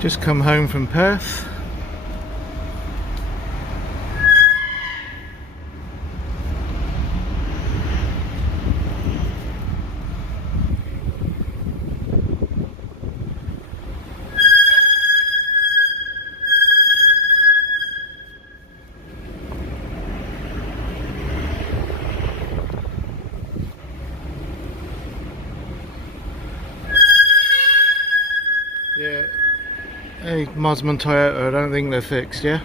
Just come home from Perth. Yeah, hey, Mosman Toyota, I don't think they're fixed, yeah?